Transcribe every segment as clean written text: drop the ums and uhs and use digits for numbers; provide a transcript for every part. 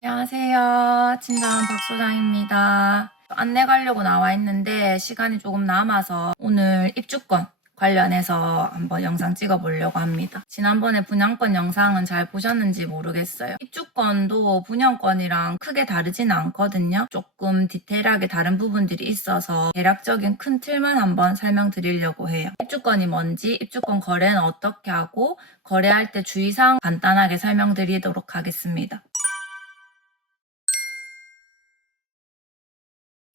안녕하세요. 친정 박소장입니다. 안내 가려고 나와 있는데 시간이 조금 남아서 오늘 입주권 관련해서 한번 영상 찍어 보려고 합니다. 지난번에 분양권 영상은 잘 보셨는지 모르겠어요. 입주권도 분양권이랑 크게 다르지는 않거든요. 조금 디테일하게 다른 부분들이 있어서 대략적인 큰 틀만 한번 설명드리려고 해요. 입주권이 뭔지, 입주권 거래는 어떻게 하고 거래할 때 주의사항 간단하게 설명드리도록 하겠습니다.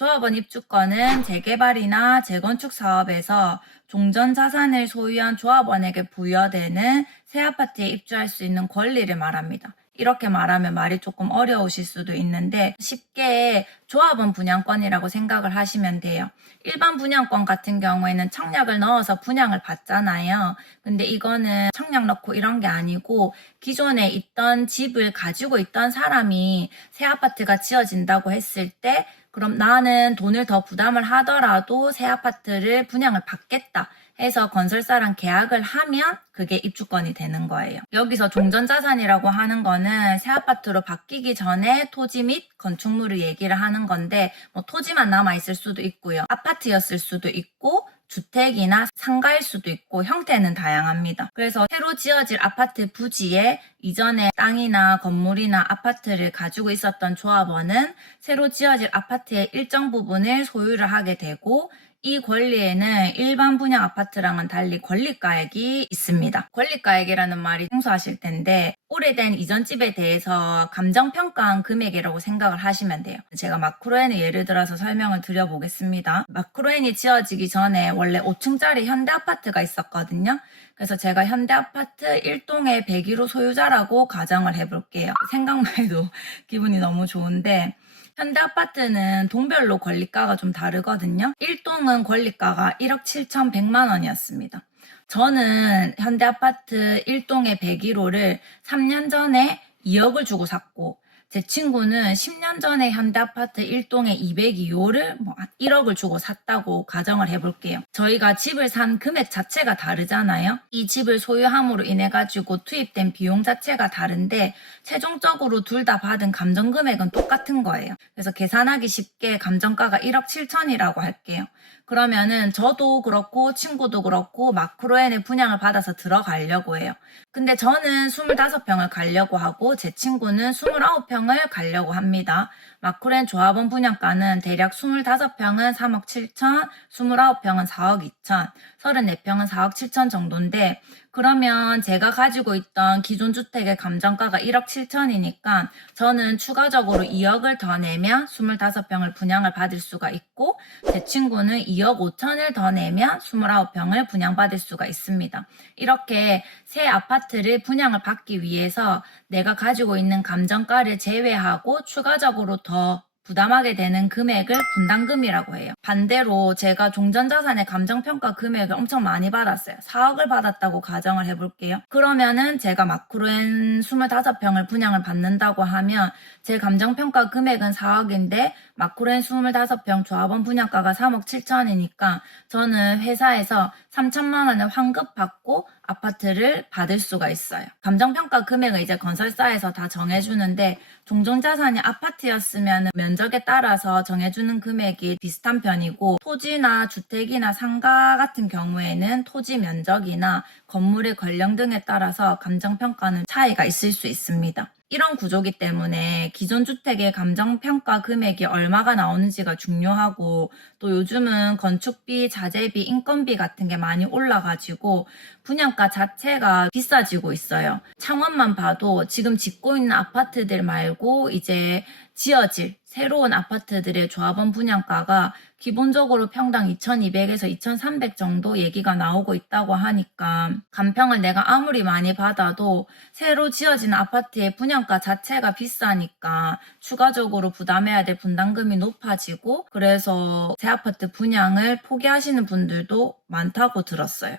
조합원 입주권은 재개발이나 재건축 사업에서 종전 자산을 소유한 조합원에게 부여되는 새 아파트에 입주할 수 있는 권리를 말합니다. 이렇게 말하면 말이 조금 어려우실 수도 있는데 쉽게 조합원 분양권이라고 생각을 하시면 돼요. 일반 분양권 같은 경우에는 청약을 넣어서 분양을 받잖아요. 근데 이거는 청약 넣고 이런 게 아니고 기존에 있던 집을 가지고 있던 사람이 새 아파트가 지어진다고 했을 때 그럼 나는 돈을 더 부담을 하더라도 새 아파트를 분양을 받겠다 해서 건설사랑 계약을 하면 그게 입주권이 되는 거예요. 여기서 종전자산이라고 하는 거는 새 아파트로 바뀌기 전에 토지 및 건축물을 얘기를 하는 건데 뭐 토지만 남아있을 수도 있고요. 아파트였을 수도 있고 주택이나 상가일 수도 있고 형태는 다양합니다. 그래서 새로 지어질 아파트 부지에 이전에 땅이나 건물이나 아파트를 가지고 있었던 조합원은 새로 지어질 아파트의 일정 부분을 소유를 하게 되고 이 권리에는 일반 분양 아파트랑은 달리 권리가액이 있습니다. 권리가액이라는 말이 생소하실 텐데 오래된 이전 집에 대해서 감정평가한 금액이라고 생각을 하시면 돼요. 제가 마크로엔을 예를 들어서 설명을 드려보겠습니다. 마크로엔이 지어지기 전에 원래 5층짜리 현대아파트가 있었거든요. 그래서 제가 현대아파트 1동의 101호 소유자라고 가정을 해볼게요. 생각만 해도 기분이 너무 좋은데 현대아파트는 동별로 권리가가 좀 다르거든요. 1동은 권리가가 1억 7,100만 원이었습니다. 저는 현대아파트 1동의 101호를 3년 전에 2억을 주고 샀고 제 친구는 10년 전에 현대아파트 1동의 202호를 1억을 주고 샀다고 가정을 해볼게요. 저희가 집을 산 금액 자체가 다르잖아요. 이 집을 소유함으로 인해 가지고 투입된 비용 자체가 다른데 최종적으로 둘 다 받은 감정 금액은 똑같은 거예요. 그래서 계산하기 쉽게 감정가가 1억 7천이라고 할게요. 그러면은 저도 그렇고 친구도 그렇고 마크로엔의 분양을 받아서 들어가려고 해요. 근데 저는 25평을 가려고 하고 제 친구는 29평을 가려고 합니다. 마크로엔 조합원 분양가는 대략 25평은 3억 7천, 29평은 4억 2천, 34평은 4억 7천 정도인데 그러면 제가 가지고 있던 기존 주택의 감정가가 1억 7천이니까 저는 추가적으로 2억을 더 내면 25평을 분양을 받을 수가 있고 제 친구는 2억 5천을 더 내면 29평을 분양받을 수가 있습니다. 이렇게 새 아파트를 분양을 받기 위해서 내가 가지고 있는 감정가를 제외하고 추가적으로 더 부담하게 되는 금액을 분담금이라고 해요. 반대로 제가 종전자산의 감정평가 금액을 엄청 많이 받았어요. 4억을 받았다고 가정을 해볼게요. 그러면은 제가 마크로엔 25평을 분양을 받는다고 하면 제 감정평가 금액은 4억인데 마크로엔 25평 조합원 분양가가 3억 7천이니까 저는 회사에서 3천만 원을 환급받고 아파트를 받을 수가 있어요. 감정평가 금액을 이제 건설사에서 다 정해주는데 종전자산이 아파트였으면 면적에 따라서 정해주는 금액이 비슷한 편이고 토지나 주택이나 상가 같은 경우에는 토지 면적이나 건물의 권령 등에 따라서 감정평가는 차이가 있을 수 있습니다. 이런 구조기 때문에 기존 주택의 감정평가 금액이 얼마가 나오는지가 중요하고 또 요즘은 건축비, 자재비, 인건비 같은 게 많이 올라가지고 분양가 자체가 비싸지고 있어요. 창원만 봐도 지금 짓고 있는 아파트들 말고 이제 지어질 새로운 아파트들의 조합원 분양가가 기본적으로 평당 2,200에서 2,300 정도 얘기가 나오고 있다고 하니까 간평을 내가 아무리 많이 받아도 새로 지어진 아파트의 분양가 자체가 비싸니까 추가적으로 부담해야 될 분담금이 높아지고 그래서 새 아파트 분양을 포기하시는 분들도 많다고 들었어요.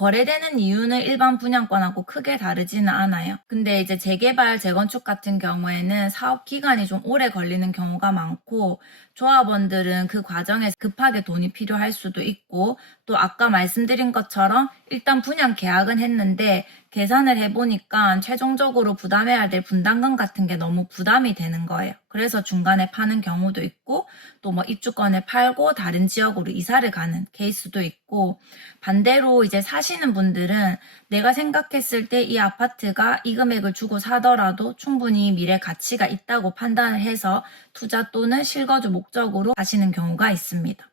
거래되는 이유는 일반 분양권하고 크게 다르지는 않아요. 근데 이제 재개발, 재건축 같은 경우에는 사업 기간이 좀 오래 걸리는 경우가 많고, 조합원들은 그 과정에서 급하게 돈이 필요할 수도 있고, 또 아까 말씀드린 것처럼 일단 분양 계약은 했는데 계산을 해보니까 최종적으로 부담해야 될 분담금 같은 게 너무 부담이 되는 거예요. 그래서 중간에 파는 경우도 있고, 또 뭐 입주권을 팔고 다른 지역으로 이사를 가는 케이스도 있고, 반대로 이제 사시는 분들은 내가 생각했을 때 이 아파트가 이 금액을 주고 사더라도 충분히 미래 가치가 있다고 판단을 해서 투자 또는 실거주 목적으로 사시는 경우가 있습니다.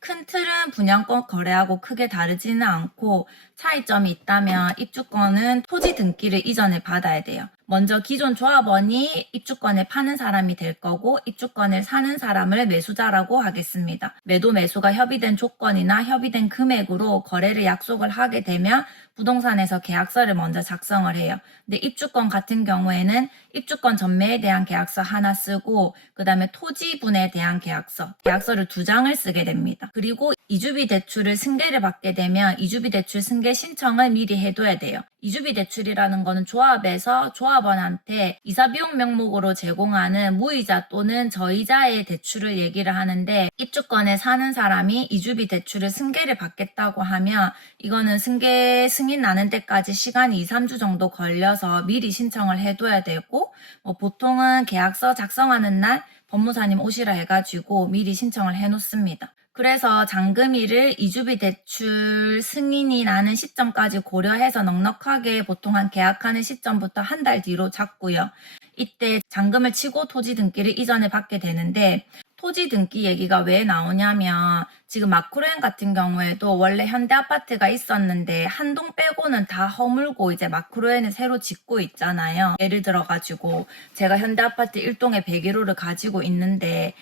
큰 틀은 분양권 거래하고 크게 다르지는 않고, 차이점이 있다면 입주권은 토지 등기를 이전을 받아야 돼요. 먼저 기존 조합원이 입주권을 파는 사람이 될 거고, 입주권을 사는 사람을 매수자라고 하겠습니다. 매도 매수가 협의된 조건이나 협의된 금액으로 거래를 약속을 하게 되면 부동산에서 계약서를 먼저 작성을 해요. 근데 입주권 같은 경우에는 입주권 전매에 대한 계약서 하나 쓰고, 그 다음에 토지분에 대한 계약서를 2장을 쓰게 됩니다. 그리고 이주비 대출을 승계를 받게 되면 이주비 대출 승계 신청을 미리 해둬야 돼요. 이주비 대출이라는 거는 조합에서 조합원한테 이사비용 명목으로 제공하는 무이자 또는 저이자의 대출을 얘기를 하는데, 입주권에 사는 사람이 이주비 대출을 승계를 받겠다고 하면 이거는 승계 승인 나는 데까지 시간이 2, 3주 정도 걸려서 미리 신청을 해둬야 되고, 보통은 계약서 작성하는 날 법무사님 오시라 해가지고 미리 신청을 해놓습니다. 그래서 잔금일을 이주비 대출 승인이 나는 시점까지 고려해서 넉넉하게 보통 한 계약하는 시점부터 한 달 뒤로 잡고요. 이때 잔금을 치고 토지 등기를 이전을 받게 되는데, 토지 등기 얘기가 왜 나오냐면 지금 마크로엔 같은 경우에도 원래 현대아파트가 있었는데 한 동 빼고는 다 허물고 이제 마크로엔을 새로 짓고 있잖아요. 예를 들어가지고 제가 현대아파트 1동에 101호를 가지고 있는데,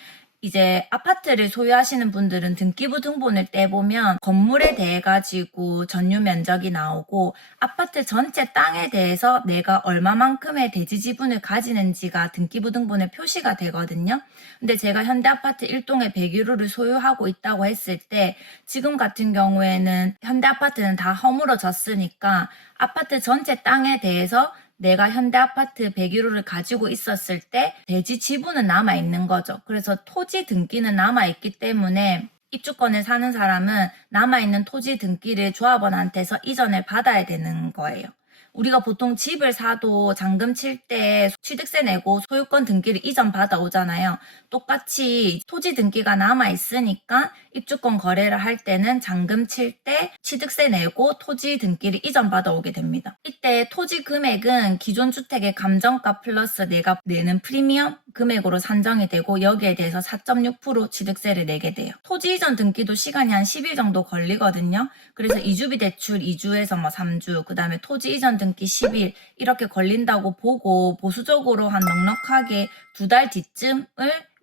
이제 아파트를 소유하시는 분들은 등기부 등본을 떼보면 건물에 대해 가지고 전유 면적이 나오고 아파트 전체 땅에 대해서 내가 얼마만큼의 대지 지분을 가지는지가 등기부 등본에 표시가 되거든요. 근데 제가 현대아파트 1동에 101호를 소유하고 있다고 했을 때 지금 같은 경우에는 현대아파트는 다 허물어졌으니까 아파트 전체 땅에 대해서 내가 현대아파트 101호를 가지고 있었을 때 대지 지분은 남아있는 거죠. 그래서 토지 등기는 남아있기 때문에 입주권을 사는 사람은 남아있는 토지 등기를 조합원한테서 이전을 받아야 되는 거예요. 우리가 보통 집을 사도 잔금 칠 때 취득세 내고 소유권 등기를 이전 받아오잖아요. 똑같이 토지 등기가 남아있으니까 입주권 거래를 할 때는 잔금 칠 때 취득세 내고 토지 등기를 이전 받아오게 됩니다. 이때 토지 금액은 기존 주택의 감정가 플러스 내가 내는 프리미엄 금액으로 산정이 되고 여기에 대해서 4.6% 취득세를 내게 돼요. 토지 이전 등기도 시간이 한 10일 정도 걸리거든요. 그래서 이주비 대출 2주에서 3주, 그 다음에 토지 이전 등기 10일 이렇게 걸린다고 보고 보수적으로 한 넉넉하게 2달 뒤쯤을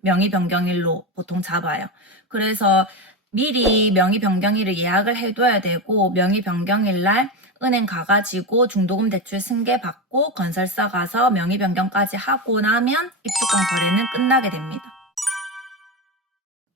명의 변경일로 보통 잡아요. 그래서 미리 명의 변경일을 예약을 해둬야 되고, 명의 변경일 날 은행 가가지고 중도금 대출 승계 받고 건설사 가서 명의 변경까지 하고 나면 입주권 거래는 끝나게 됩니다.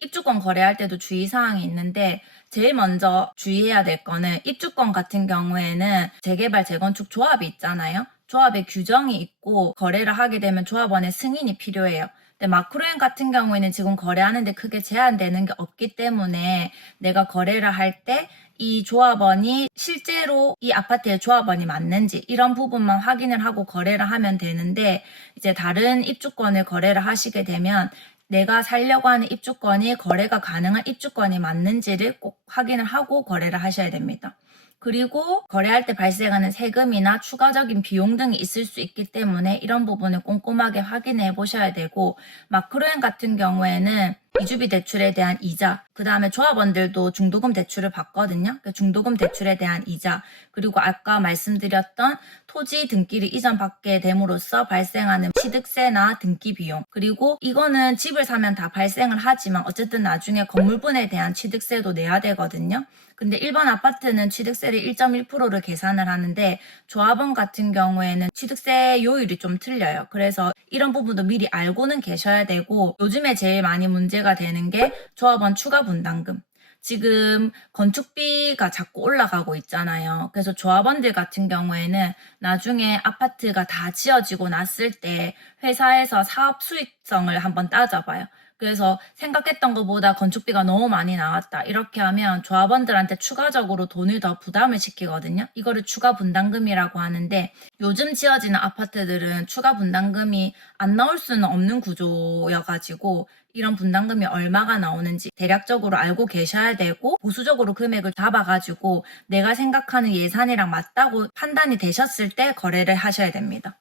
입주권 거래할 때도 주의사항이 있는데, 제일 먼저 주의해야 될 거는 입주권 같은 경우에는 재개발, 재건축 조합이 있잖아요. 조합에 규정이 있고 거래를 하게 되면 조합원의 승인이 필요해요. 근데 마크로엔 같은 경우에는 지금 거래하는데 크게 제한되는 게 없기 때문에 내가 거래를 할 때 이 조합원이 실제로 이 아파트의 조합원이 맞는지 이런 부분만 확인을 하고 거래를 하면 되는데, 이제 다른 입주권을 거래를 하시게 되면 내가 살려고 하는 입주권이 거래가 가능한 입주권이 맞는지를 꼭 확인을 하고 거래를 하셔야 됩니다. 그리고 거래할 때 발생하는 세금이나 추가적인 비용 등이 있을 수 있기 때문에 이런 부분을 꼼꼼하게 확인해 보셔야 되고, 마크로엔 같은 경우에는 이주비 대출에 대한 이자, 그 다음에 조합원들도 중도금 대출을 받거든요. 그 중도금 대출에 대한 이자, 그리고 아까 말씀드렸던 토지 등기를 이전받게 됨으로써 발생하는 취득세나 등기 비용, 그리고 이거는 집을 사면 다 발생을 하지만 어쨌든 나중에 건물분에 대한 취득세도 내야 되거든요. 근데 일반 아파트는 취득세를 1.1%를 계산을 하는데 조합원 같은 경우에는 취득세 요율이 좀 틀려요. 그래서 이런 부분도 미리 알고는 계셔야 되고, 요즘에 제일 많이 문제가 되는 게 조합원 추가 분담금. 지금 건축비가 자꾸 올라가고 있잖아요. 그래서 조합원들 같은 경우에는 나중에 아파트가 다 지어지고 났을 때 회사에서 사업 수익성을 한번 따져봐요. 그래서 생각했던 것보다 건축비가 너무 많이 나왔다. 이렇게 하면 조합원들한테 추가적으로 돈을 더 부담을 시키거든요. 이거를 추가 분담금이라고 하는데 요즘 지어지는 아파트들은 추가 분담금이 안 나올 수는 없는 구조여가지고 이런 분담금이 얼마가 나오는지 대략적으로 알고 계셔야 되고 보수적으로 금액을 잡아가지고 내가 생각하는 예산이랑 맞다고 판단이 되셨을 때 거래를 하셔야 됩니다.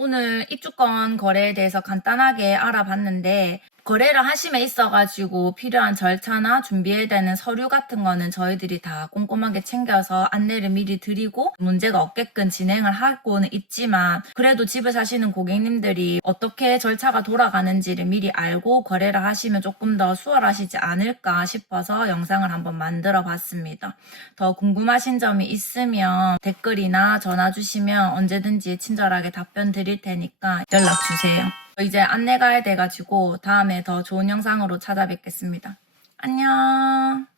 오늘 입주권 거래에 대해서 간단하게 알아봤는데 거래를 하심에 있어가지고 필요한 절차나 준비해야 되는 서류 같은 거는 저희들이 다 꼼꼼하게 챙겨서 안내를 미리 드리고 문제가 없게끔 진행을 하고는 있지만 그래도 집을 사시는 고객님들이 어떻게 절차가 돌아가는지를 미리 알고 거래를 하시면 조금 더 수월하시지 않을까 싶어서 영상을 한번 만들어 봤습니다. 더 궁금하신 점이 있으면 댓글이나 전화 주시면 언제든지 친절하게 답변 드릴 테니까 연락 주세요. 이제 안내 가야 돼가지고 다음에 더 좋은 영상으로 찾아뵙겠습니다. 안녕.